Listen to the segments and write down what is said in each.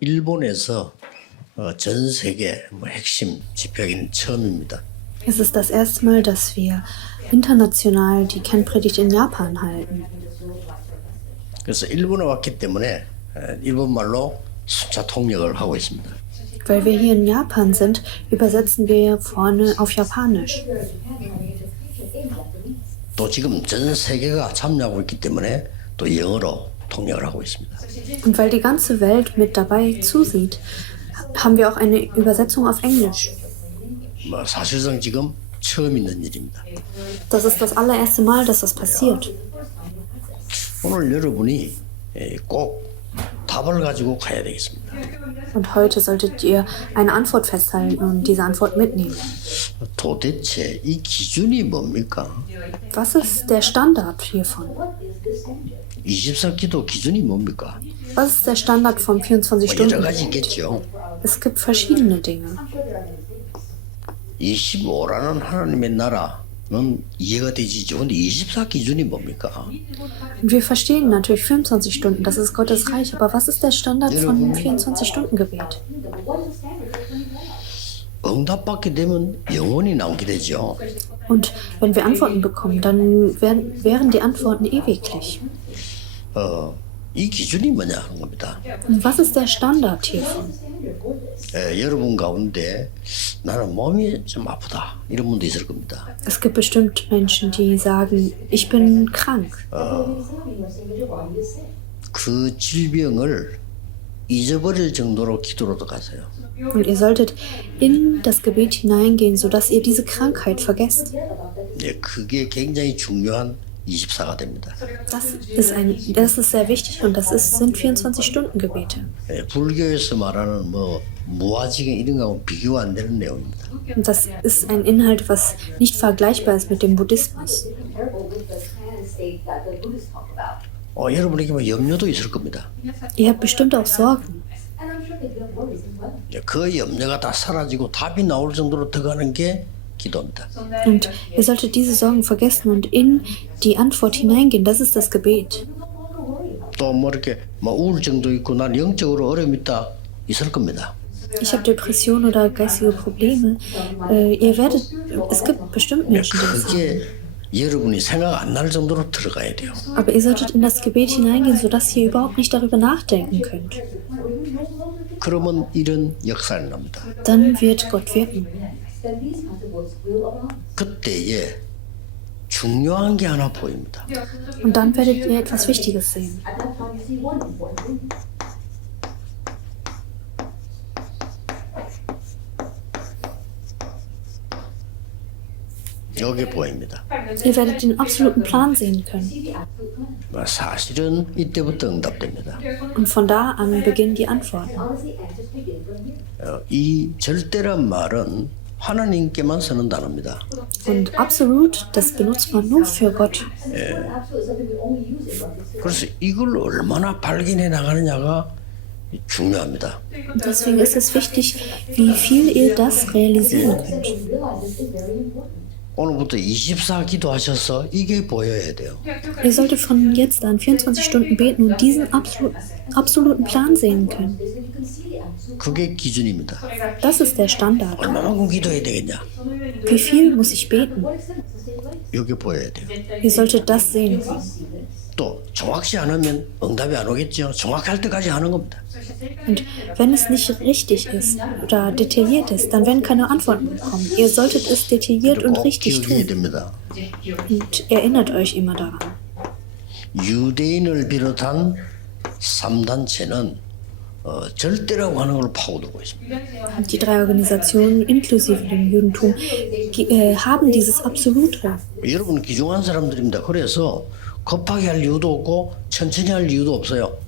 일본에서 전 세계 핵심 집회는 처음입니다. Es ist das erste Mal, dass wir international die Kernpredigt in Japan halten. 그래서 일본에 왔기 때문에 일본말로 순차 통역을 하고 있습니다. Weil wir hier in Japan sind, übersetzen wir vorne auf Japanisch. 또 지금 전 세계가 참여하고 있기 때문에 또 영어로 통역을 하고 있습니다. Und weil die ganze Welt mit dabei zusieht, haben wir auch eine Übersetzung auf Englisch. 사실상 지금 처음 있는 일입니다. Das ist das allererste Mal, dass das passiert. 오늘 여러분이 꼭 답을 가지고 가야 되겠습니다. Und heute solltet ihr eine Antwort festhalten und diese Antwort mitnehmen. 도대체 이 기준이 뭡니까? Was ist der Standard hiervon? 24기도 기준이 뭡니까? Was ist der Standard von 24 여러 Stunden? 가지 있겠죠. Es gibt verschiedene Dinge. 25라는 하나님의 나라는 이해가 되지죠. 근데 24 기준이 뭡니까? Und wir verstehen natürlich 24 Stunden, das ist Gottes Reich, aber was ist der Standard von 24-Stunden-Gebet? 응답받게 되면 영원히 남게 되죠. Und wenn wir Antworten bekommen, dann wären die Antworten ewiglich. 이 기준이 뭐냐 하는 겁니다. Und was ist der Standard hiervon? 여러분 가운데 나는 몸이 좀 아프다 이런 분도 있을 겁니다. Es gibt bestimmt Menschen, die sagen, ich bin krank. 그 질병을 잊어버릴 정도로 기도로도 가세요. Und ihr solltet in das Gebet hineingehen, sodass ihr diese Krankheit vergesst. 그게 굉장히 중요한 24가 됩니다. Das ist sehr wichtig und sind 24-Stunden-Gebete. 불교에서 말하는 무아지경 이런 거하고 비교가 안 되는 내용입니다. Und das ist ein Inhalt, was nicht vergleichbar ist mit dem Buddhismus. 여러분에게 염려도 있을 겁니다. Ihr habt bestimmt auch Sorgen. 그 염려가 다 사라지고 답이 나올 정도로 들어가는 게 기도입니다. Und ihr solltet diese Sorgen vergessen und in die Antwort hineingehen. Das ist das Gebet. 또 이렇게 우울증도 있고 난 영적으로 어려움이 있다 있을 겁니다. Ich habe Depressionen oder geistige Probleme. Es gibt bestimmt Menschen, die das haben. 그게 여러분이 생각 안 날 정도로 들어가야 돼요. Aber ihr solltet in das Gebet hineingehen, sodass ihr überhaupt nicht darüber nachdenken könnt. 그러면 이런 역사를 납니다. Dann wird Gott wirken. 그때에 중요한 게 하나 보입니다. Und dann werdet ihr etwas Wichtiges sehen. 여기 보입니다. Ihr werdet den absoluten Plan sehen können. 사실은 이때부터 응답됩니다. Und von da an beginnen die Antworten. 이 절대란 말은 하나님께만 쓰는 단어입니다. Und absolut, das benutzt man nur für Gott. 그래서 이걸 얼마나 발견해 나가느냐가 중요합니다. Und deswegen ist es wichtig, wie viel ihr das realisieren könnt. 오늘부터 24 기도하셔서 이게 보여야 돼요. Ihr solltet von jetzt an 24 Stunden beten und diesen absoluten Plan sehen können. 그게 기준입니다. Das ist der Standard. 얼마만큼 기도해야 되겠냐? Wie viel muss ich beten? 이게 보여야 돼요. Ihr solltet das sehen. 또 정확치 않으면 응답이 안 오겠죠. 정확할 때까지 하는 겁니다. Und wenn es nicht richtig ist oder detailliert ist, dann werden keine Antworten kommen. Ihr solltet es detailliert und 꼭 richtig 기억해야 tun. 됩니다. Und erinnert euch immer daran. 유대인을 비롯한 3단체는 절대라고 하는 걸 파고들고 있습니다. Und die drei Organisationen inklusive dem Judentum haben dieses Absolute. 여러분 귀중한 사람들입니다. 그래서 급하게 할 이유도 없고 천천히 할 이유도 없어요.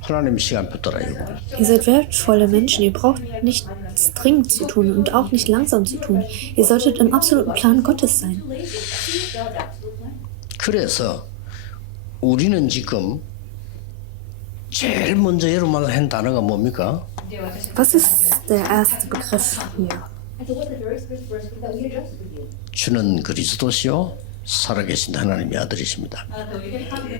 하나님의 시간표 따라요. Ihr seid wertvolle Menschen. Ihr braucht nichts dringend zu tun und auch nicht langsam zu tun. Ihr solltet im absoluten Plan Gottes sein. 그래서 우리는 지금 제일 먼저 여러분한테 한 단어가 뭡니까? Was ist der erste Begriff hier? 주는 그리스도시요 살아계신 하나님의 아들이십니다.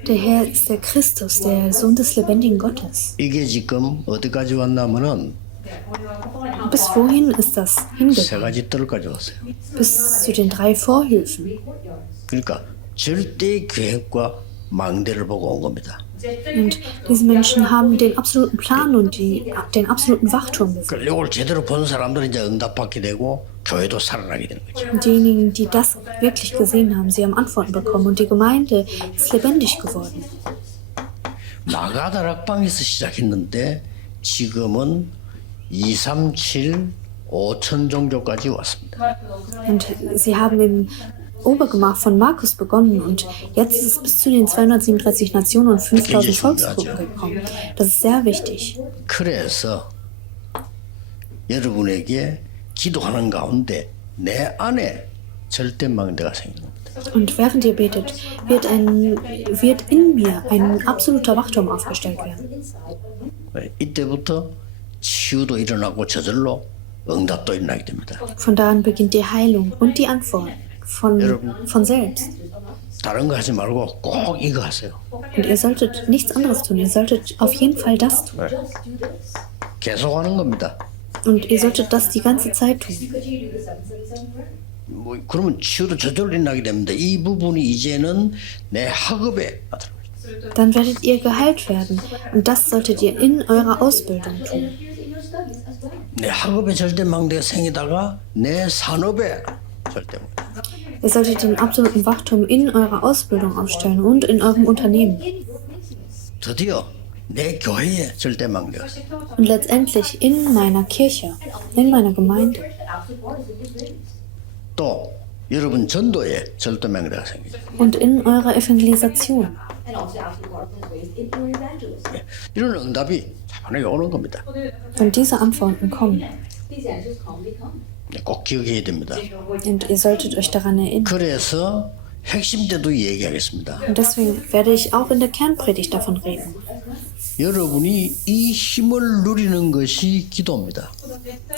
Der Herr ist der Christus, der Sohn des lebendigen Gottes. 이게 지금 어디까지 왔냐면은 Bis wohin ist das 세 hingegangen? 가지 뜰까지 왔어요. Bis zu den 3 Vorhöfen. 그러니까 절대 계획과 망대를 보고 온 겁니다. Und diese Menschen haben den absoluten Plan und den absoluten Wachturm gesehen. 이걸 제대로 본 사람들은 이제 응답받게 되고 교회도 살아나게 되는 거죠. Und diejenigen, die das wirklich gesehen haben, sie haben Antworten bekommen und die Gemeinde ist lebendig geworden. 마가다락방에서 시작했는데 지금은 2, 3, 7, 5천 종교까지 왔습니다. Und sie haben im Obergemach von Markus begonnen und jetzt ist es bis zu den 237 Nationen und 5000 Volksgruppen gekommen. Das ist sehr wichtig. 그래서 여러분에게 기도하는 가운데 내 안에 절대 망대가 생기는 겁니다. Und während ihr betet, wird in mir ein absoluter Wachturm aufgestellt werden. 이때부터 치유도 일어나고 저절로 응답도 일어나게 됩니다. Von da an beginnt die Heilung und die Antwort von selbst. 다른 거 하지 말고 꼭 이거 하세요. Und ihr solltet nichts anderes tun. Ihr solltet auf jeden Fall das tun. 계속 하는 겁니다. Und ihr solltet das die ganze Zeit tun. 그러면 치유도 저절로 일어나게 됩니다. 이 부분이 이제는 내 학업에 나타납니다. Dann werdet ihr geheilt werden. Und das solltet ihr in eurer Ausbildung tun. 내 학업에 절대 망대가 생기다가 내 산업에 절대 망대. Ihr solltet den absoluten Wachturm in eurer Ausbildung aufstellen und in eurem Unternehmen. 드디어 내 교회에 절대 망대가 생겨. Und letztendlich in meiner Kirche, in meiner Gemeinde. 또 여러분 전도에 절대 망대가 생기죠. Und in eurer Evangelisation. 이런 응답이 자판하게 오는 겁니다. Und diese Antworten kommen. 꼭 기억해야 됩니다. Und ihr solltet euch daran erinnern. 그래서 핵심 때도 얘기하겠습니다. Und deswegen werde ich auch in der Kernpredigt davon reden. 여러분이 이 힘을 누리는 것이 기도입니다.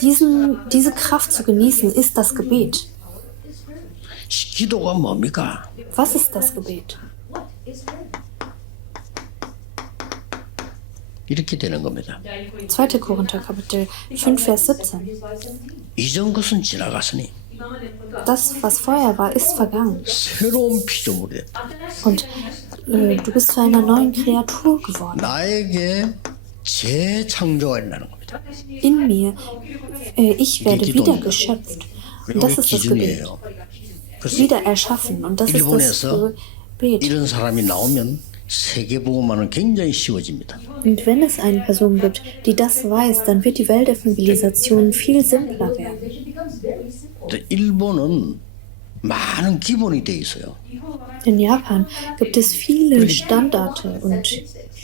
Diese Kraft zu genießen ist das Gebet. 기도가 뭡니까? Was ist das Gebet? 이렇게 되는 겁니다. 2. Korinther Kapitel 5, Vers 17. 이전 것은 지나갔으니 Das, was vorher war, ist vergangen. 새로운 피조물이 됐다. Und du bist zu einer neuen Kreatur geworden. 나에게 재창조가 일어나는 겁니다. In mir, ich werde wieder geschöpft. Und das 이게 ist das Gebet. 기준이에요. 그래서 Wieder erschaffen. Und das ist das 일본에서 Gebet. 이런 사람이 나오면 세계복음화는 굉장히 쉬워집니다. Und wenn es eine Person gibt, die das weiß, dann wird die Weltevangelisation viel simpler werden. 일본은 많은 기본이 돼 있어요. In Japan gibt es viele Standarte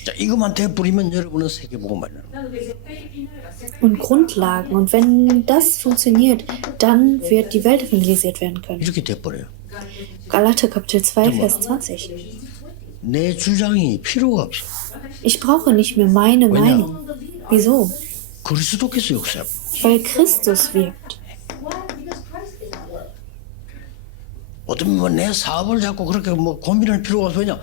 자, 이것만 되버리면 여러분은 세계복음화 und Grundlagen. Und wenn das funktioniert, dann wird die Welt evangelisiert werden können. 이렇게 돼버려요. Galater Kapitel 2, Vers 20. 내 주장이 필요가 없어. Ich brauche nicht mehr meine Meinung. Wieso? 그리스도께서 역사하고 Weil Christus wirkt. 어쩌면 뭐내 사업을 잡고 그렇게 뭐 고민할 필요가 없어. 왜냐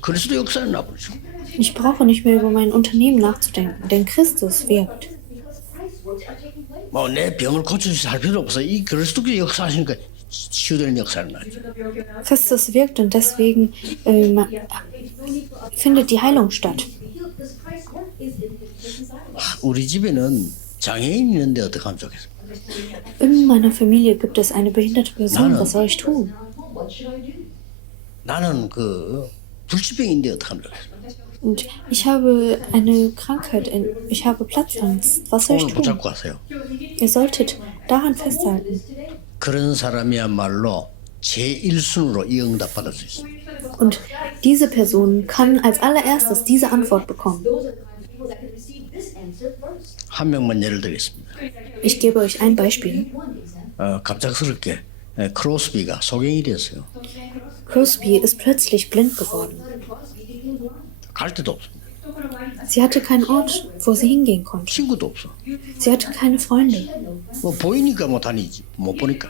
그리스도 역사를 나버리죠. Ich brauche nicht mehr über mein Unternehmen nachzudenken, denn Christus wirkt. 뭐 내 병을 고쳐주시 할 필요 없어. 이 그리스도께서 역사하시니까 치유되는 역사를 나죠. Christus wirkt und deswegen findet die Heilung statt. 우리 집에는 장애인이 있는데 어떻게 하면 좋겠습니까? In meiner Familie gibt es eine behinderte Person. Was soll ich tun? 나는 그 불치병인데 어떻게 하면 좋겠습니까? Und ich habe eine Krankheit, ich habe Platzangst. Was soll ich 오늘 tun? 붙잡고 가세요. Ihr solltet daran festhalten. 그런 사람이야말로 제1순으로 이 응답 받을 수 있어요. Und diese Person kann als allererstes diese Antwort bekommen. 한 명만 예를 들겠습니다. Ich gebe euch ein Beispiel. 갑작스럽게 크로스비가 소경이 됐어요. Crosby ist plötzlich blind geworden. 갈 데도 없습니다. Sie hatte keinen Ort, wo sie hingehen konnte. 친구도 없어. Sie hatte keine Freunde. 뭐 보이니까 뭐 다니지 못 보니까.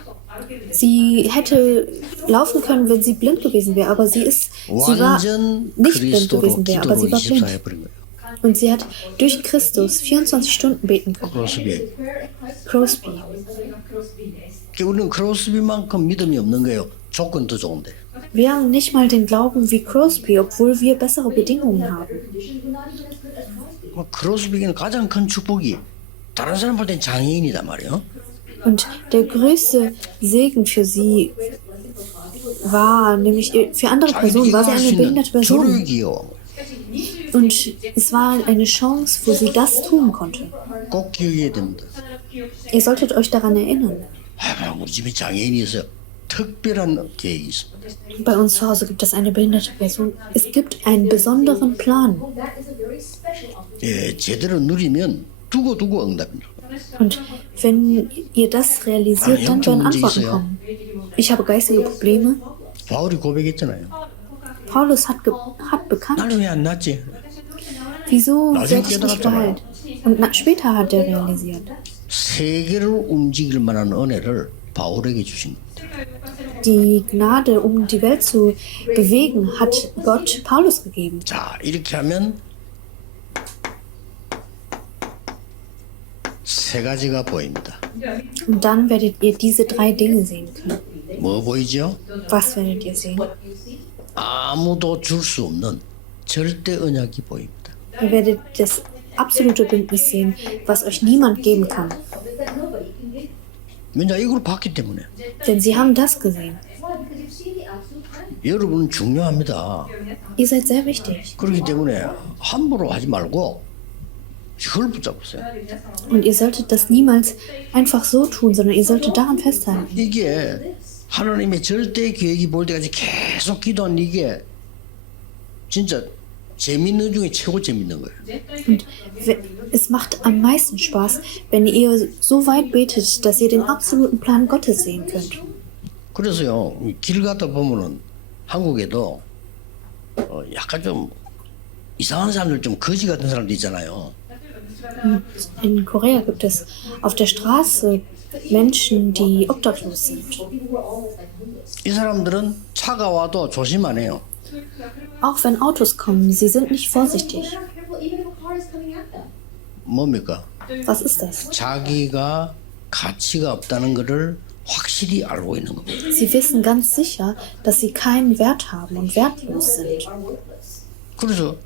Sie hätte laufen können, wenn sie blind gewesen wäre, aber sie war 완전 nicht blind 그리스도로 gewesen wäre, aber 기도로 sie war 24 blind. 해버린 거예요. Und sie hat durch Christus 24 Stunden beten können. 크로스비. Crosby. 우리는 크로스비만큼 믿음이 없는 거예요. 조건 더 좋은데. Wir haben nicht mal den Glauben wie Crosby, obwohl wir bessere Bedingungen haben. 크로스비는 가장 큰 축복이 다른 사람 볼 땐 장애인이단 말이에요. Und der größte Segen für sie war, nämlich für andere Personen, war sie eine behinderte Person. 교육이요. Und es war eine Chance, wo sie das tun konnte. 꼭 기억해야 됩니다. Ihr solltet euch daran erinnern. 우리 집에 장애인이 있어요. 특별한 계획이 있습니다. Bei uns zu Hause gibt es eine behinderte Person. Es gibt einen besonderen Plan. 예, 제대로 누리면 두고 응답입니다. Und wenn ihr das realisiert, dann werden Antworten kommen. Ich habe geistige Probleme. 바울이 고백했잖아요. Paulus hat bekannt, 나는 왜 안 낫지? wieso werde ich nicht geheilt? Und später hat er realisiert. 세계를 움직일 만한 은혜를 바울에게 주신 겁니다. Die Gnade, um die Welt zu bewegen, hat Gott Paulus gegeben. 자, 이렇게 하면 세 가지가 보입니다. Und dann werdet ihr diese 3 Dinge sehen können. 뭐 보이죠? Was werdet ihr sehen? 아무도 줄 수 없는 절대 언약이 보입니다. Ihr werdet das absolute Bündnis sehen, was euch niemand geben kann. 왜냐 이걸 봤기 때문에. Denn sie haben das gesehen. 여러분은 중요합니다. Ihr seid sehr wichtig. 그렇기 때문에 함부로 하지 말고 그걸 붙잡으세요. Und ihr solltet das niemals einfach so tun, sondern ihr solltet daran festhalten. 이게 하나님의 절대 계획이 볼 때까지 계속 기도한 이게 진짜 재밌는 중에 최고 재밌는 거예요. Und es macht am meisten Spaß, wenn ihr so weit betet, dass ihr den absoluten Plan Gottes sehen könnt. 그래서요 길 가다 보면은 한국에도 약간 좀 이상한 사람들 좀 거지 같은 사람도 있잖아요. In Korea gibt es auf der Straße Menschen, die obdachlos sind. 이 사람들은 차가 와도 조심 안 해요. Auch wenn Autos kommen, sie sind nicht vorsichtig. 뭡니까? Was ist das? 자기가 가치가 없다는 것을 확실히 알고 있는 겁니다. Sie wissen ganz sicher, dass sie keinen Wert haben und wertlos sind. 그래서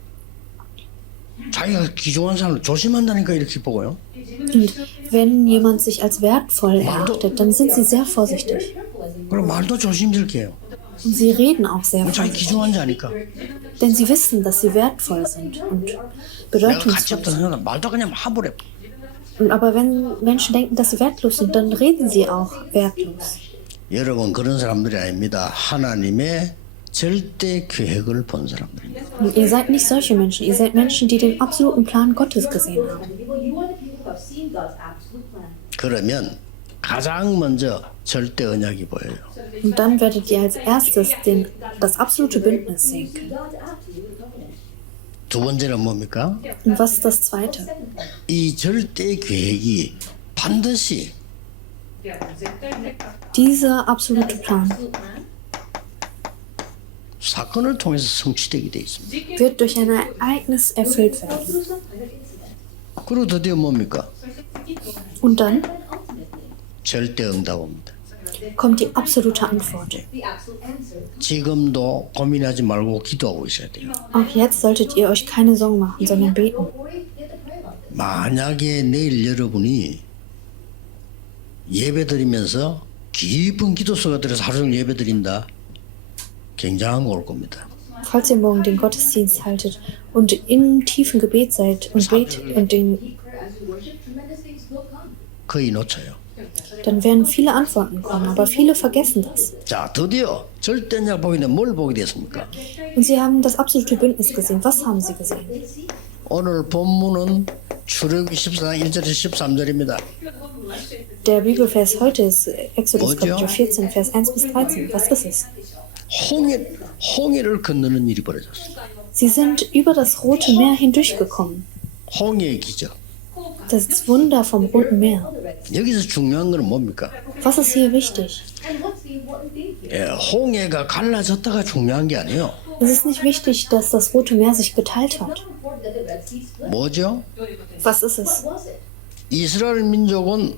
자기가 귀중한 사람을 조심한다니까 이렇게 보고요. Und wenn jemand sich als wertvoll erachtet, dann sind sie sehr vorsichtig. 그리고 말도 조심스럽게 해요. Und sie reden auch sehr 자기 vorsichtig. 귀중한 자니까. Denn sie wissen, dass sie wertvoll sind und 내가 가치 bedeutungsvoll 없다 sind. 생각하면 말도 그냥 함부로 해. Und aber wenn Menschen denken, dass sie wertlos sind, dann reden sie auch wertlos. 여러분 그런 사람들이 아닙니다. 하나님의 절대 계획을 본 사람들입니다. Und ihr seid nicht solche Menschen. Ihr seid Menschen, die den absoluten Plan Gottes gesehen haben. 그러면 가장 먼저 절대 언약이 보여요. Und dann werdet ihr als erstes das absolute Bündnis sehen können. 두 번째는 뭡니까? Und was ist das Zweite? 이 절대 계획이 반드시 Dieser absolute Plan 사건을 통해서 성취되게 돼 있습니다. wird durch ein Ereignis erfüllt werden. 그리고 드디어 뭡니까? Und dann 절대 응답입니다. kommt die absolute Antwort. 지금도 고민하지 말고 기도하고 있어야 돼요. Auch jetzt solltet ihr euch keine Sorgen machen, sondern beten. 만약에 내일 여러분이 예배드리면서 깊은 기도 속에 들어서 하루 종일 예배드린다. 굉장한 거 올 겁니다. Falls ihr morgen den Gottesdienst haltet und im tiefen Gebet seid und betet und 거의 놓쳐요. dann werden viele Antworten kommen, aber viele vergessen das. 자, 드디어 절대 언약 보이는데 뭘 보게 됐습니까? Und sie haben das absolute Bündnis gesehen. Was haben sie gesehen? 오늘 본문은 출애굽기 14장 1절에서 13절입니다. Der Bibelvers heute ist Exodus 뭐죠? Kapitel 14, Vers 1 bis 13. Was ist es? 홍해를 건너는 일이 벌어졌어요. Sie sind über das Rote Meer hindurchgekommen. 홍해의 기적. Das Wunder vom Roten Meer. 여기서 중요한 건 뭡니까? Was ist hier wichtig? 예, 홍해가 갈라졌다가 중요한 게 아니에요. Es ist nicht wichtig, dass das Rote Meer sich geteilt hat. 뭐죠? Was ist es? 이스라엘 민족은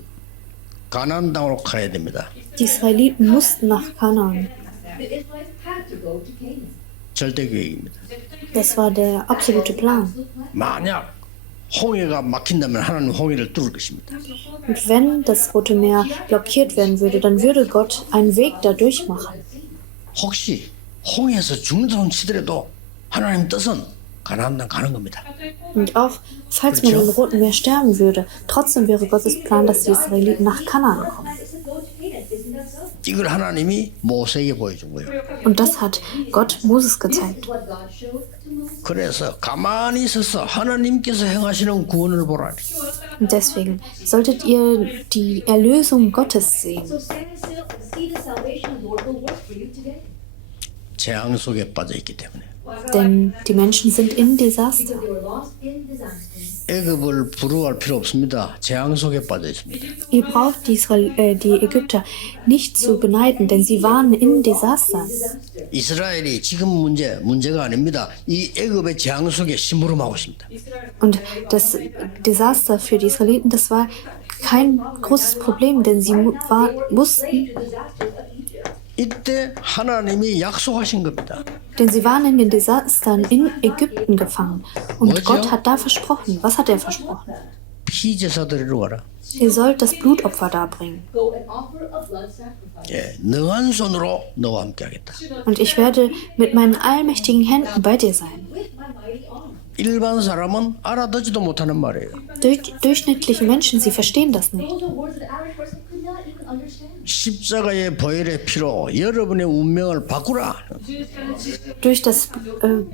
가나안 땅으로 가야 됩니다. Die Israeliten mussten nach Kanaan. 절대 계획입니다. Das war der absolute Plan. 만약 홍해가 막힌다면 하나님 홍해를 뚫을 것입니다. Und wenn das Rote Meer blockiert werden würde, dann würde Gott einen Weg dadurch machen. 혹시 홍해에서 죽는 손 치더라도 하나님 뜻은 가나안 땅 가는 겁니다. Und auch falls man im Roten Meer sterben würde, trotzdem wäre Gottes Plan, dass die Israeliten nach Kanaan kommen. 이걸 하나님이 모세에게 보여준 거예요. Und das hat Gott Moses gezeigt. 그래서 가만히 있어서 하나님께서 행하시는 구원을 보라니. Und deswegen solltet ihr die Erlösung Gottes sehen. 재앙 속에 빠져 있기 때문에. Denn die Menschen sind in Desaster. 애굽을 부러워할 필요 없습니다. 재앙 속에 빠져 있습니다. Ihr braucht die Ägypter nicht zu beneiden, denn sie waren in Desasters. 이스라엘이 지금 문제가 아닙니다. 이 애굽의 재앙 속에 심부름하고 있습니다. Und das Desaster für die Israeliten, das war kein großes Problem, denn sie mussten, 이때 하나님이 약속하신 겁니다. denn sie waren in den Desastern in Ägypten gefangen. Und 뭐죠? Gott hat da versprochen. Was hat er versprochen? 피제사 드리러 가라. Ihr sollt das Blutopfer darbringen. 예, 능한 손으로 너와 함께하겠다. Und ich werde mit meinen allmächtigen Händen bei dir sein. 일반 사람은 알아듣지도 못하는 말이에요. Durchschnittliche Menschen, sie verstehen das nicht. 십자가의 보혈의 피로 여러분의 운명을 바꾸라. Durch das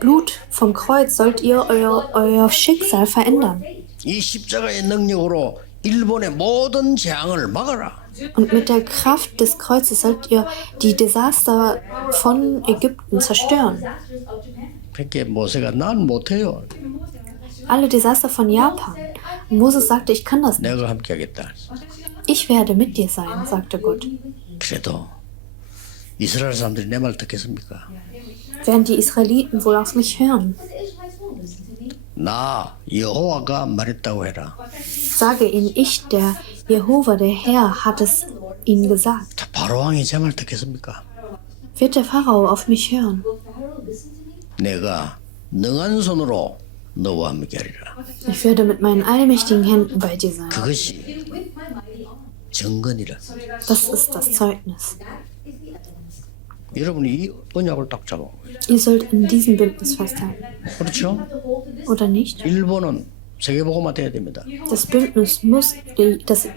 Blut vom Kreuz sollt ihr euer Schicksal verändern. 이 십자가의 능력으로 일본의 모든 재앙을 막아라. Und mit der Kraft des Kreuzes sollt ihr die Desaster von Ägypten zerstören. 그렇게 모세가 난 못해요. Alle Desaster von Japan. Und Moses sagte, ich kann das nicht. 내가 함께하겠다. Ich werde mit dir sein, sagte Gott. 그래도 이스라엘 사람들이 내 말 듣겠습니까? Werden die Israeliten wohl auf mich hören? 나 여호와가 말했다고 해라. Sage ihnen, ich, der Jehova, der Herr, hat es ihnen gesagt. 바로왕이 제 말 듣겠습니까? Wird der Pharao auf mich hören? 내가 능한 손으로 너와 함께하리라. Ich werde mit meinen allmächtigen Händen bei dir sein. 그것이 정건이라. Das ist das Zeugnis. 여러분이 이 언약을 딱 잡아. Ihr sollt in diesem Bündnis festhalten. 그렇죠? Oder nicht? 일본은 세계복음화 돼야 됩니다. Das Bündnis muss, das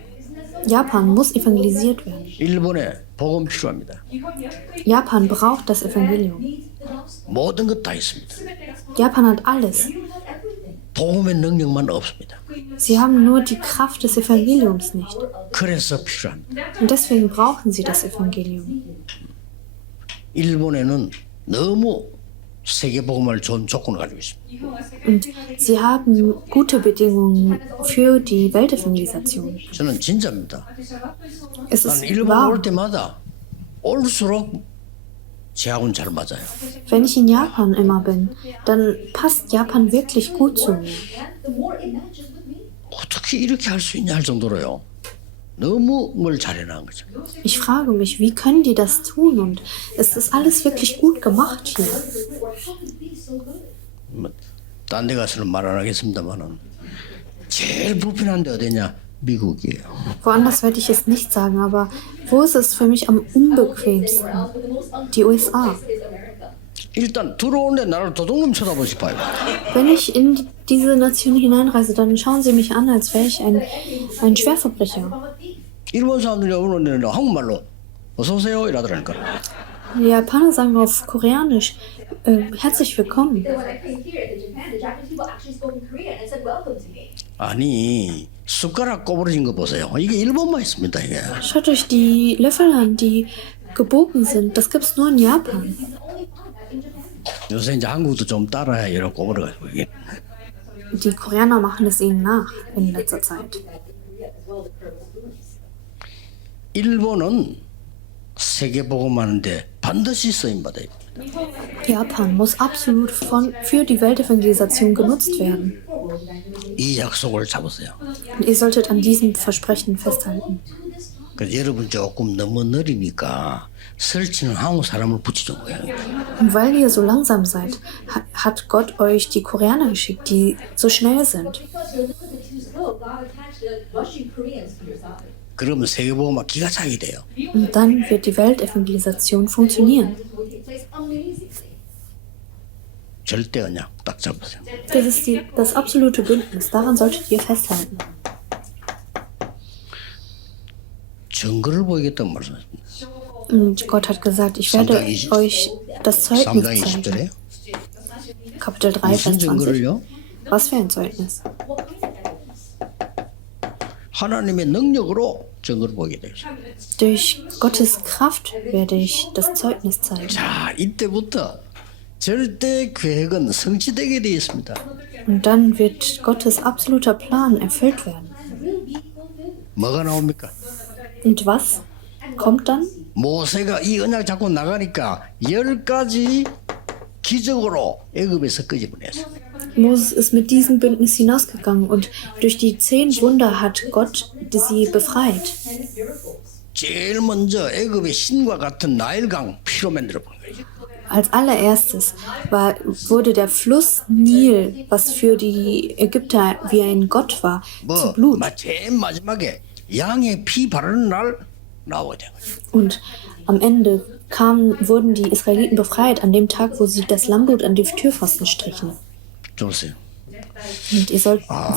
Japan muss evangelisiert werden. 일본에 복음 필요합니다. Japan braucht das Evangelium. 모든 것 다 있습니다. Japan hat alles. 복음의 능력만 없습니다. Sie haben nur die Kraft des Evangeliums nicht. 그래서 필요합니다. Und deswegen brauchen sie das Evangelium. 일본에는 너무 세계복음을 좋은 조건을 가지고 있습니다. Und sie haben gute Bedingungen für die Weltevangelisation. 저는 진짜입니다. Es 난 ist 일본 올 wahr. 때마다 올수록 제하고는 잘 맞아요. Wenn ich in Japan immer bin, dann passt Japan wirklich gut zu mir. 어떻게 이렇게 할 수 있냐 할 정도로요. 너무 뭘 잘해놓은 거죠. Ich frage mich, wie können die das tun? Und es ist alles wirklich gut gemacht hier. 딴 데 가서는 말 안 하겠습니다만은 제일 불편한 데 어디냐? 미국이에요. Woanders werde ich es nicht sagen, aber wo ist es für mich am unbequemsten? Die USA. 일단 들어오는데 나를 도둑놈 쳐다보지 봐요. Wenn ich in diese Nation hineinreise, dann schauen sie mich an, als wäre ich ein Schwerverbrecher. 일본 사람들이 오는데 한국말로 어서 오세요 이러더라니까. Die Japaner sagen auf Koreanisch, herzlich willkommen. 아니 숟가락 꼬부러진 거 보세요. 이게 일본만 있습니다 이게. Schaut euch die Löffel an, die gebogen sind. Das gibt's nur in Japan. 요새 이제 한국도 좀 따라야 이런 꼬부러가지고 이게. Die Koreaner machen es ihnen nach in letzter Zeit. 일본은 세계 복음하는데 반드시 쓰임 받아요. Japan muss absolut für die Weltevangelisation genutzt werden. 이 약속을 잡으세요. Und ihr solltet an diesem Versprechen festhalten. 그래서 여러분 조금 너무 느리니까 설치는 한국 사람을 붙여준 거예요. Und weil ihr so langsam seid, hat Gott euch die Koreaner geschickt, die so schnell sind. 그러면 세계 복음화 기가 차게 돼요. Und dann wird die Weltevangelisation funktionieren. 절대 언약 딱 잡으세요. Das ist das absolute Bündnis. Daran solltet ihr festhalten. 증거를 보이겠다는 말씀입니다. Und Gott hat gesagt, ich werde euch das Zeugnis 3장 zeigen. 20절에 Kapitel 3, 무슨 Vers 20. 증거를요? Was für ein Zeugnis? 하나님의 능력으로 증거를 보게 되죠. Durch Gottes Kraft werde ich das Zeugnis zeigen. 자, 이때부터 절대 계획은 성취되게 되어 있습니다. Und dann wird Gottes absoluter Plan erfüllt werden. 뭐가 나옵니까? Und was kommt dann? 모세가 이 언약 잡고 나가니까 10가지 기적으로 애굽에서 끄집어냈어요. Moses ist mit diesem Bündnis hinausgegangen und durch die 10 Wunder hat Gott sie befreit. 제일 먼저 애굽의 신과 같은 나일강 피로 만들어 본 거예요. Als allererstes wurde der Fluss Nil, was für die Ägypter wie ein Gott war, zu Blut. 제일 마지막에 양의 피 바르는 날 나오게 된 거죠. Und am Ende wurden die Israeliten befreit an dem Tag, wo sie das Lammblut an die Türpfosten strichen. 좋으세요. Und ihr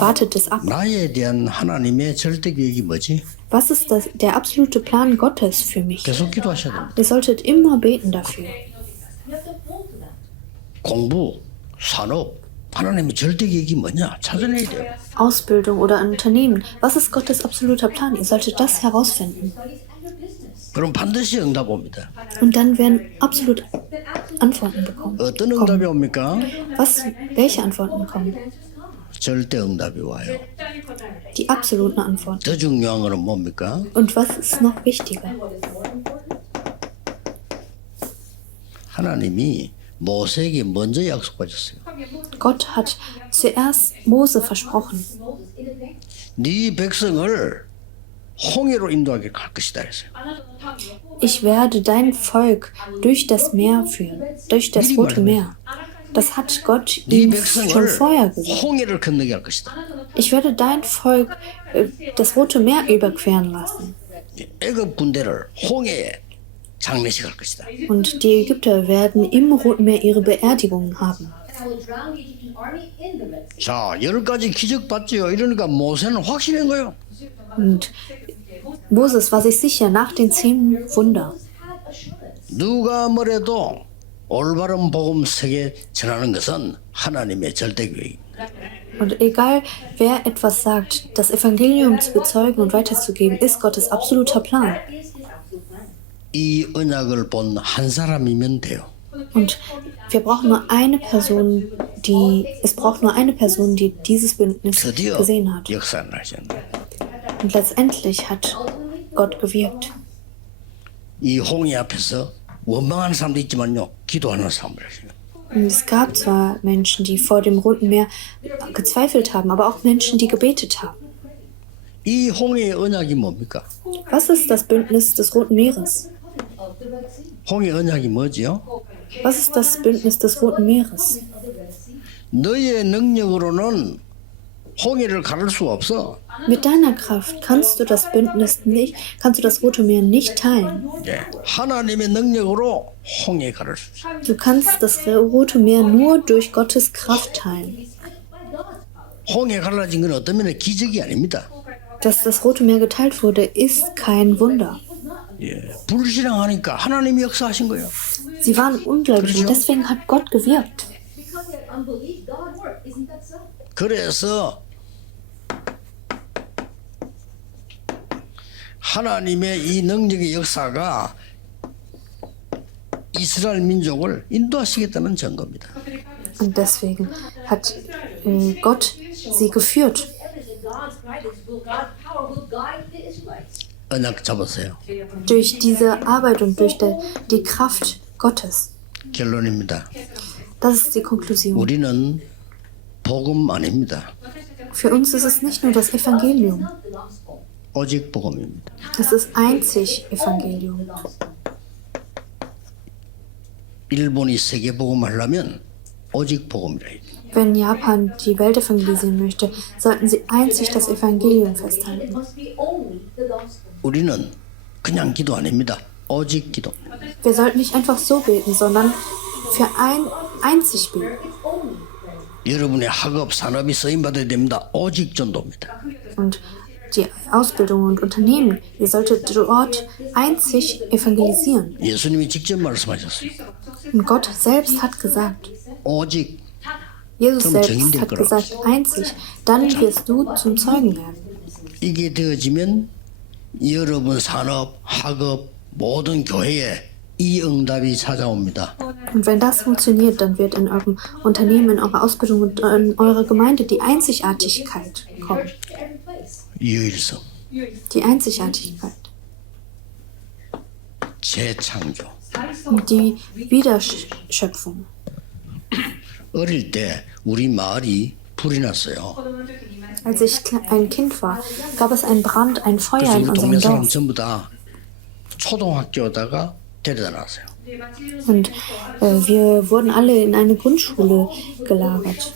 wartet es ab. 나에 대한 하나님의 절대 계획이 뭐지? Was ist der absolute Plan Gottes für mich? 계속 기도하셔야 됩니다. Ihr solltet immer beten dafür. 공부, 산업, 하나님의 절대 계획이 뭐냐? 찾아내야 돼요. Ausbildung oder ein Unternehmen. Was ist Gottes absoluter Plan? Ihr solltet das herausfinden. 그럼 반드시 응답 옵니다. Und dann werden absolut Antworten bekommen. 어떤 응답이 옵니까? Welche Antworten kommen? 절대 응답이 와요. Die absoluten Antworten. 더 중요한 거는 뭡니까? Und was ist noch wichtiger? 하나님이 모세에게 먼저 약속하셨어요. Gott hat zuerst Mose versprochen. 네 백성을 홍해로 인도하게 할 것이다 했어요. Ich werde dein Volk durch das Meer führen, durch das Rote Meer. Das hat Gott 네 ihm schon vorher 백성을 gesagt. 홍해를 건너게 할 것이다. Ich werde dein Volk das Rote Meer überqueren lassen. 애굽 군대를 홍해에 장례식할 것이다. Und die Ägypter werden im Roten Meer ihre Beerdigungen haben. 자, 10가지 기적 봤지요. 이러니까 모세는 확신한 거예요. Und Moses war sich sicher nach den 10 Wunder. 누가 뭐래도 올바른 복음 세계 전하는 것은 하나님의 절대 계획입니다. Und egal, wer etwas sagt, das Evangelium zu bezeugen und weiterzugeben, ist Gottes absoluter Plan. 이 언약을 본 한 사람이면 돼요. Und es braucht nur eine Person, die dieses Bündnis 드디어 gesehen hat. 역사를 하셨네. Und letztendlich hat Gott gewirkt. 이 홍해 앞에서 원망하는 사람도 있지만요, 기도하는 사람들. Und es gab zwar Menschen, die vor dem Roten Meer gezweifelt haben, aber auch Menschen, die gebetet haben. 이 홍해의 언약이 뭡니까? Was ist das Bündnis des Roten Meeres? 홍해 언약이 뭐지요? Was ist das Bündnis des Roten Meeres? 너의 능력으로는 홍해를 가를 수 없어. Mit deiner Kraft kannst du das Rote Meer nicht teilen. 네. 하나님의 능력으로 홍해 가를 수 있어. Du kannst das Rote Meer nur durch Gottes Kraft teilen. 홍해 갈라진 건 어떤 면에 기적이 아닙니다. Dass das Rote Meer geteilt wurde, ist kein Wunder. 예. 불신앙하니까 하나님이 역사하신 거예요. Sie waren ungläubig und deswegen hat Gott gewirkt. 그래서 하나님의 이 능력의 역사가 이스라엘 민족을 인도하시겠다는 증거입니다. Und deswegen hat Gott sie geführt. 언약 잡았어요. Durch diese Arbeit und durch die Kraft Gottes. 결론입니다. Das ist die Konklusion. 우리는 복음 아닙니다. Für uns ist es nicht nur das Evangelium, 오직 복음입니다. es ist einzig Evangelium. 일본이 세계 복음 하려면 오직 복음이라 해요. Wenn Japan die Welt evangelisieren möchte, sollten sie einzig das Evangelium festhalten. 우리는 그냥 기도 아닙니다. 오직 기도. Wir sollten nicht einfach so beten, sondern für einzig beten. 여러분의 학업, 산업이 쓰임받아야 됩니다. 오직 전도입니다. Und die Ausbildung und Unternehmen, ihr solltet dort einzig evangelisieren. 예수님이 직접 말씀하셨어요. Und Gott selbst hat gesagt, 오직 Jesus selbst hat gesagt, einzig, dann wirst du zum Zeugen werden. 이게 되어지면 여러분 산업, 학업, 모든 교회에 이 응답이 찾아옵니다. Und wenn das funktioniert, dann wird in eurem Unternehmen, in eurer Ausbildung und in eurer Gemeinde die Einzigartigkeit kommen. 유일성, Die Einzigartigkeit 재창조. und die Wiederschöpfung. 어릴 때 우리 마을이 불이 났어요. Als ich ein Kind war, gab es einen Brand, ein Feuer 그래서 in 우리 unserem 동네 사람 Dorf. 전부 다 초등학교에다가 데려다 놨어요. Und wir wurden alle in eine Grundschule gelagert.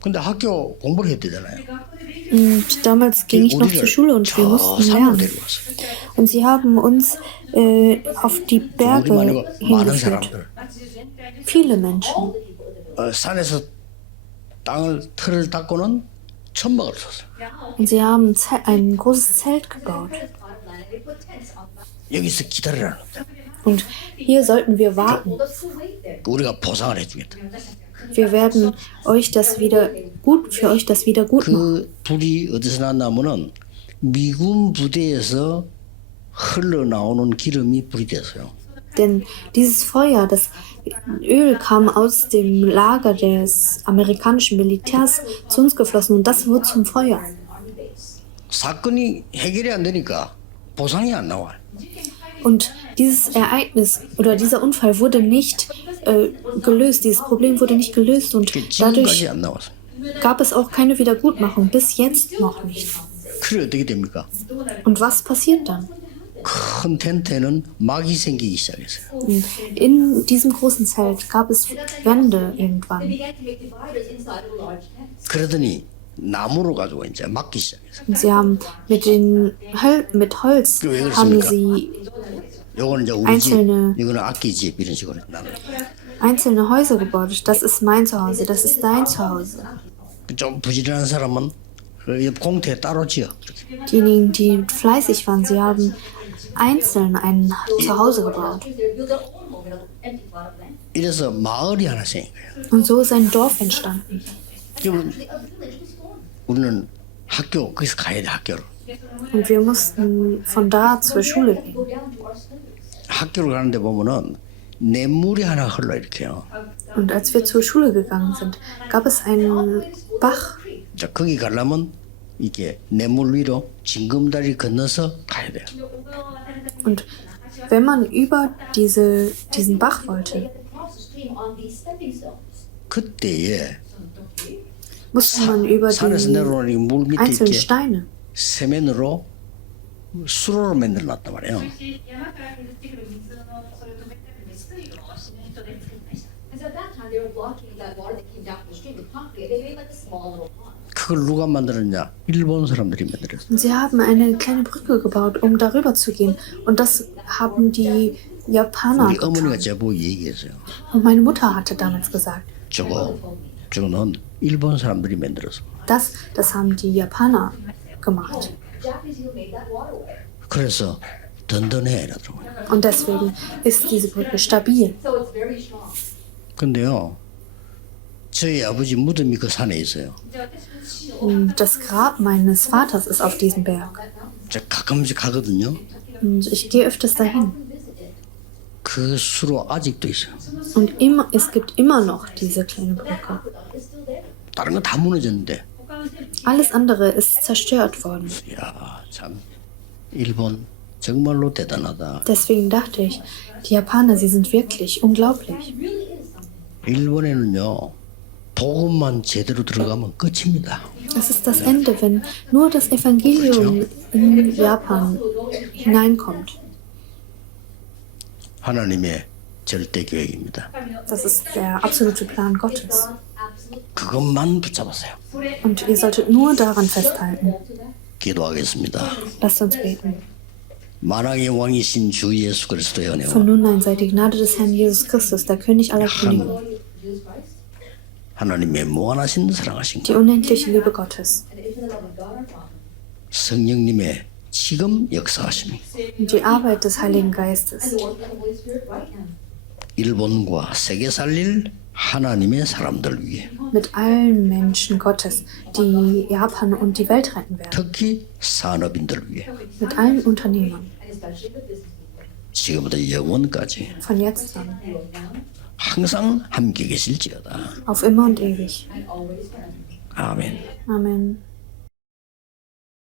근데 학교 공부를 해야 되잖아요. Und damals ging ich noch zur Schule und wir 저 mussten 산으로 lernen. 데려왔어요. Und sie haben uns auf die Berge 우리만 아니고 많은 hingeführt. 사람들. Viele Menschen. 산에서 틀을 닦고는 천막을 쳤어요. Und sie haben ein großes Zelt gebaut. 여기서 기다리라는 거죠. Und hier sollten wir warten. 우리가 보상을 해주겠다. Wir werden euch das wieder für euch das wieder gut machen. 그 불이 어디서 났냐면은 미군 부대에서 흘러나오는 기름이 불이 됐어요. Denn dieses Feuer, das Öl kam aus dem Lager des amerikanischen Militärs zu uns geflossen und das wurde zum Feuer. 사건이 해결이 안 되니까 보상이 안 나와요. Und dieses Ereignis oder dieser Unfall wurde nicht gelöst, dieses Problem wurde nicht gelöst und dadurch 지금까지 안 나왔어요. gab es auch keine Wiedergutmachung, bis jetzt noch nicht. 그래 어떻게 됩니까? Und was passiert dann? 큰 텐트에는 막이 생기기 시작했어요. In diesem großen Zelt gab es Wände irgendwann. 그러더니 나무로 가지고 이제 막기 시작했어요. Und sie haben mit Holz haben sie 요거는 이제 우리 einzelne 집, 이거는 아끼 집 이런 식으로 나눠. einzelne Häuser gebaut. Das ist mein Zuhause, das ist dein Zuhause. 좀 부지런한 사람은 그 공터에 따로 지어. Diejenigen, die fleißig waren, sie haben einzeln ein Zuhause gebaut. 이래서 마을이 하나 생긴 거예요. Und so ist ein Dorf entstanden. 그러면 우리는 학교 거기서 가야 돼 학교를. Und wir mussten von da zur Schule gehen. 학교를 가는데 보면은 냇물이 하나 흘러 이렇게요. Und als wir zur Schule gegangen sind, gab es einen Bach. 자 거기 가려면 이게 냇물 위로 징검다리 건너서 가야 돼요. Und wenn man über diesen Bach wollte, 그때에 musste man über 산에서 die 내려오는 이물 밑에 einzelnen 이렇게 Steine. 세면으로 수로를 만들어 놨단 말이에요. So at that time, they were blocking that water that came down from the stream with concrete. They made like a small little pond. 그걸 누가 만들었냐? 일본 사람들이 만들었어요. Und sie haben eine kleine Brücke gebaut, um darüber zu gehen. Und das haben die Japaner 우리 어머니가 getan. 제보 얘기했어요. Und meine Mutter hatte damals gesagt, 저거는 일본 사람들이 만들었어. das haben die Japaner gemacht. Japanese people made that waterway. 그래서 든든해 이러더라고요. Und deswegen ist diese Brücke stabil. So it's very strong. 근데요, 저희 아버지 무덤이 그 산에 있어요. Und das Grab meines Vaters ist auf diesem Berg. 제가 가끔씩 가거든요. Und ich gehe öfters dahin. 그 수로 아직도 있어요. Und es gibt immer noch diese kleine Brücke. 다른 건 다 무너졌는데, Alles andere ist zerstört worden. 야 참 일본 정말로 대단하다. Deswegen dachte ich, die Japaner, sie sind wirklich unglaublich. 일본에는요, 복음만 제대로 들어가면 끝입니다. Es ist das Ende, wenn nur das Evangelium in Japan hineinkommt. 하나님의 절대 계획입니다. Das ist der absolute Plan Gottes. 그것만 붙잡으세요. Und ihr solltet nur daran festhalten. 기도하겠습니다. Lasst uns beten. 만왕의 왕이신 주 예수 그리스도의 Von 은혜와 nun an sei die Gnade des Herrn Jesus Christus, der König aller Könige, 하나님의 무한하신 사랑하신 die unendliche Liebe Gottes 성령님의 지금 역사하심이 und die Arbeit des Heiligen Geistes 일본과 세계 살릴 하나님의 사람들 위해 mit allen Menschen Gottes, die Japan und die Welt retten werden, 특히 산업인들 위해 mit allen Unternehmern, 지금부터 영원까지 von jetzt an, 항상 함께 계실지어다. auf immer und ewig. 아멘. Amen.